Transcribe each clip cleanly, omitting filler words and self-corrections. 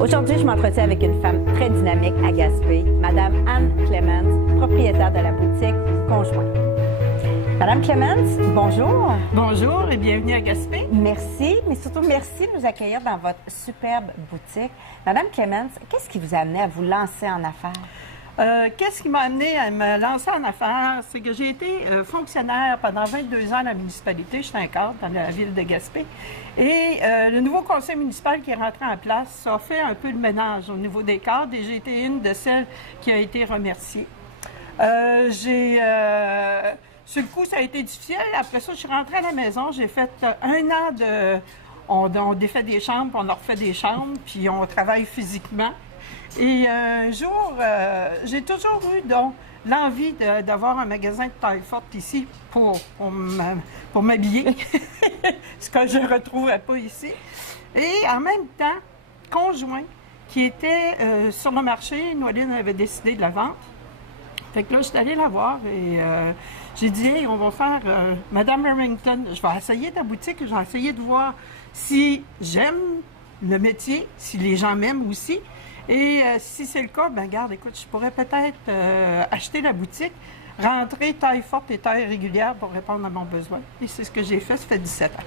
Aujourd'hui, je m'entretiens avec une femme très dynamique à Gaspé, Madame Anne Clemens, propriétaire de la boutique Conjoint. Madame Clemens, bonjour. Bonjour et bienvenue à Gaspé. Merci, mais surtout merci de nous accueillir dans votre superbe boutique. Madame Clemens, qu'est-ce qui vous a amené à vous lancer en affaires? Qu'est-ce qui m'a amené à me lancer en affaires? C'est que j'ai été fonctionnaire pendant 22 ans à la municipalité. J'étais un cadre dans la ville de Gaspé. Et le nouveau conseil municipal qui est rentré en place, ça a fait un peu le ménage au niveau des cadres et j'ai été une de celles qui a été remerciée. Sur le coup, ça a été difficile. Après ça, je suis rentrée à la maison. J'ai fait un an de... On défait des chambres, on en refait des chambres, puis on travaille physiquement. Et un jour, j'ai toujours eu donc l'envie d'avoir un magasin de taille forte ici pour m'habiller, ce que je ne retrouvais pas ici. Et en même temps, Conjoint, qui était sur le marché, Noéline avait décidé de la vendre. Fait que là, je suis allée la voir et j'ai dit, hey, on va faire Madame Harrington. Je vais essayer ta boutique, je vais essayer de voir si j'aime le métier, si les gens m'aiment aussi. Et si c'est le cas, ben garde, écoute, je pourrais peut-être acheter la boutique, rentrer taille forte et taille régulière pour répondre à mon besoin. Et c'est ce que j'ai fait, ça fait 17 ans.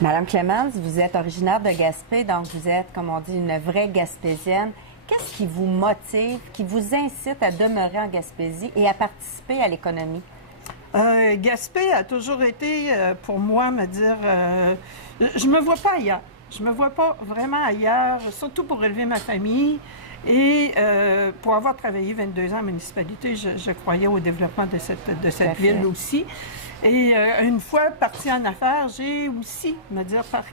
Madame Clemens, vous êtes originaire de Gaspé, donc vous êtes, comme on dit, une vraie Gaspésienne. Qu'est-ce qui vous motive, qui vous incite à demeurer en Gaspésie et à participer à l'économie? Gaspé a toujours été, pour moi, me dire, je me vois pas ailleurs. Je me vois pas vraiment ailleurs, surtout pour élever ma famille. Et pour avoir travaillé 22 ans en municipalité, je croyais au développement de cette ville aussi. Et une fois partie en affaires, j'ai aussi,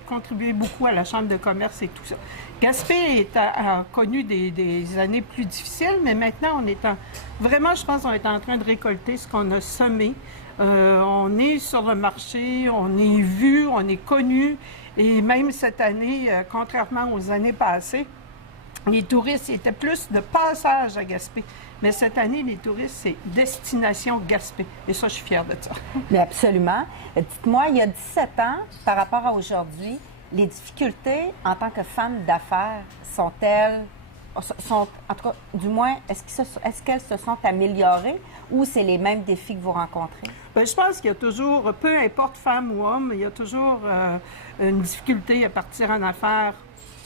contribué beaucoup à la Chambre de commerce et tout ça. Gaspé a connu des années plus difficiles, mais maintenant, vraiment, je pense qu'on est en train de récolter ce qu'on a semé. On est sur le marché, on est vu, on est connu. Et même cette année, contrairement aux années passées, les touristes étaient plus de passage à Gaspé. Mais cette année, les touristes, c'est destination Gaspé. Et ça, je suis fière de ça. Mais absolument. Dites-moi, il y a 17 ans, par rapport à aujourd'hui, les difficultés en tant que femme d'affaires sont-elles, en tout cas, du moins, est-ce qu'elles se sont améliorées ou c'est les mêmes défis que vous rencontrez? Bien, je pense qu'il y a toujours, peu importe femme ou homme, il y a toujours une difficulté à partir en affaires,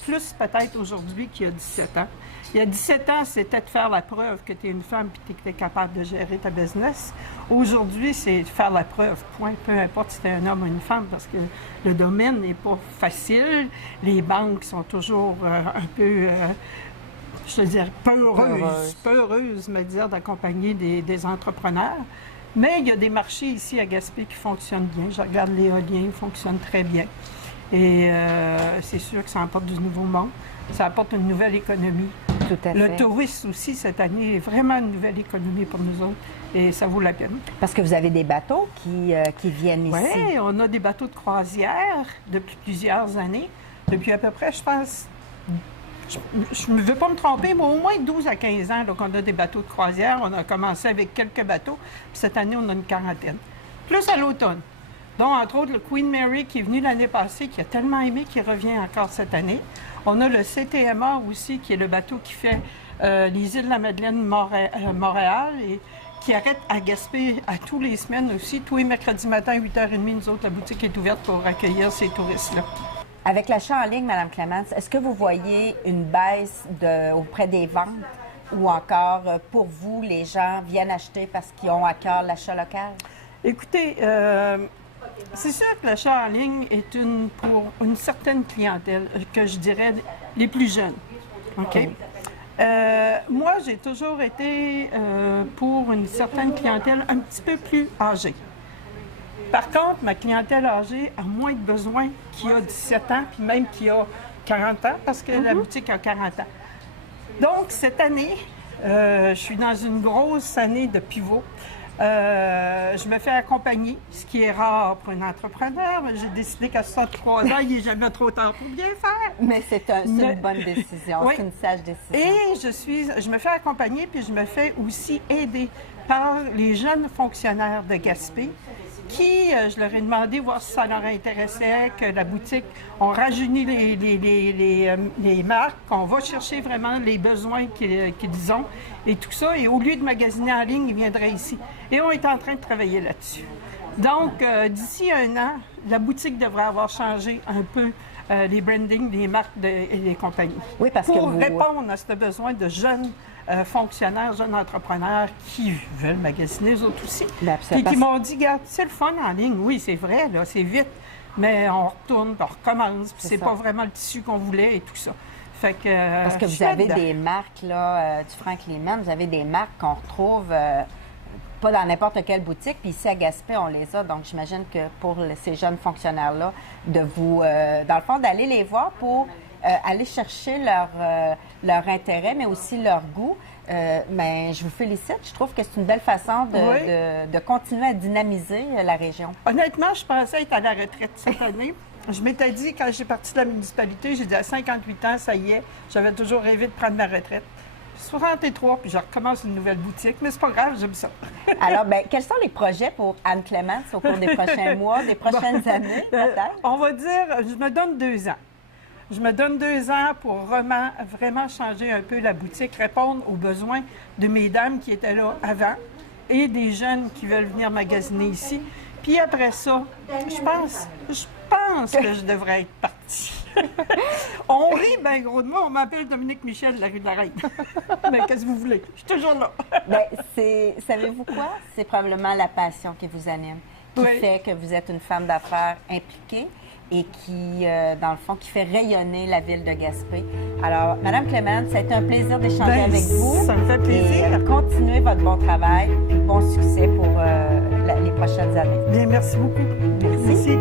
plus peut-être aujourd'hui qu'il y a 17 ans. Il y a 17 ans, c'était de faire la preuve que tu es une femme et que tu es capable de gérer ta business. Aujourd'hui, c'est de faire la preuve, point. Peu importe si tu es un homme ou une femme, parce que le domaine n'est pas facile. Les banques sont toujours un peu... je te dirais, peu heureuses, me dire, d'accompagner des entrepreneurs. Mais il y a des marchés ici à Gaspé qui fonctionnent bien. Je regarde l'éolien, il fonctionne très bien. Et c'est sûr que ça apporte du nouveau monde. Ça apporte une nouvelle économie. Tout à fait. Le tourisme aussi, cette année, est vraiment une nouvelle économie pour nous autres. Et ça vaut la peine. Parce que vous avez des bateaux qui viennent ici. Oui, on a des bateaux de croisière depuis plusieurs années. Depuis à peu près, je pense... Je ne veux pas me tromper, mais au moins 12 à 15 ans qu'on a des bateaux de croisière. On a commencé avec quelques bateaux. Puis cette année, on a une quarantaine. Plus à l'automne. Donc, entre autres, le Queen Mary qui est venu l'année passée, qui a tellement aimé, qui revient encore cette année. On a le CTMA aussi, qui est le bateau qui fait les îles de la Madeleine-Montréal et qui arrête à Gaspé à tous les semaines aussi. Tous les mercredis matin, 8h30, nous autres, la boutique est ouverte pour accueillir ces touristes-là. Avec l'achat en ligne, Mme Clemens, est-ce que vous voyez une baisse auprès des ventes ou encore, pour vous, les gens viennent acheter parce qu'ils ont à cœur l'achat local? Écoutez, c'est sûr que l'achat en ligne est pour une certaine clientèle, que je dirais les plus jeunes. OK? Moi, j'ai toujours été pour une certaine clientèle un petit peu plus âgée. Par contre, ma clientèle âgée a moins de besoins qui a 17 ans, puis même qui a 40 ans, parce que la boutique a 40 ans. Donc, cette année, je suis dans une grosse année de pivot. Je me fais accompagner, ce qui est rare pour un entrepreneur. J'ai décidé qu'à 63 ans, il n'est jamais trop tard pour bien faire. Mais c'est une bonne décision, oui. C'est une sage décision. Et je me fais accompagner, puis je me fais aussi aider par les jeunes fonctionnaires de Gaspé je leur ai demandé voir si ça leur intéressait, que la boutique, on rajeunit les marques, qu'on va chercher vraiment les besoins qu'ils ont et tout ça. Et au lieu de magasiner en ligne, ils viendraient ici. Et on est en train de travailler là-dessus. Donc, d'ici un an, la boutique devrait avoir changé un peu les brandings des marques et les compagnies. Oui, parce que pour vous... répondre à ce besoin de jeunes fonctionnaires, jeunes entrepreneurs qui veulent magasiner, eux autres aussi. Et qui m'ont dit, regarde, c'est le fun en ligne. Oui, c'est vrai, là, c'est vite, mais on retourne, on recommence, puis c'est pas vraiment le tissu qu'on voulait et tout ça. Fait que, parce que vous avez des marques, là, du Frank Lehman, vous avez des marques qu'on retrouve pas dans n'importe quelle boutique, puis ici à Gaspé, on les a. Donc, j'imagine que pour ces jeunes fonctionnaires-là, de vous, dans le fond, d'aller les voir pour aller chercher leur intérêt, mais aussi leur goût. Mais je vous félicite. Je trouve que c'est une belle façon de continuer à dynamiser la région. Honnêtement, je pensais être à la retraite cette année. Je m'étais dit, quand j'ai parti de la municipalité, j'ai dit à 58 ans, ça y est, j'avais toujours rêvé de prendre ma retraite. 63, puis je recommence une nouvelle boutique, mais c'est pas grave, j'aime ça. Alors, bien, quels sont les projets pour Anne Clémence au cours des prochains mois, des prochaines années, peut-être? On va dire, je me donne 2 ans. Je me donne 2 ans pour vraiment changer un peu la boutique, répondre aux besoins de mes dames qui étaient là avant et des jeunes qui veulent venir magasiner ici. Puis après ça, je pense que je devrais être partie. On rit bien gros de moi, on m'appelle Dominique Michel de la rue de la Reine. Mais qu'est-ce que vous voulez? Je suis toujours là. Bien, savez-vous quoi? C'est probablement la passion qui vous anime, qui fait que vous êtes une femme d'affaires impliquée et qui, dans le fond, qui fait rayonner la ville de Gaspé. Alors, Madame Clémence, ça a été un plaisir d'échanger avec vous. Ça me fait plaisir. Et, continuez votre bon travail et bon succès pour les prochaines années. Bien, merci beaucoup. Merci.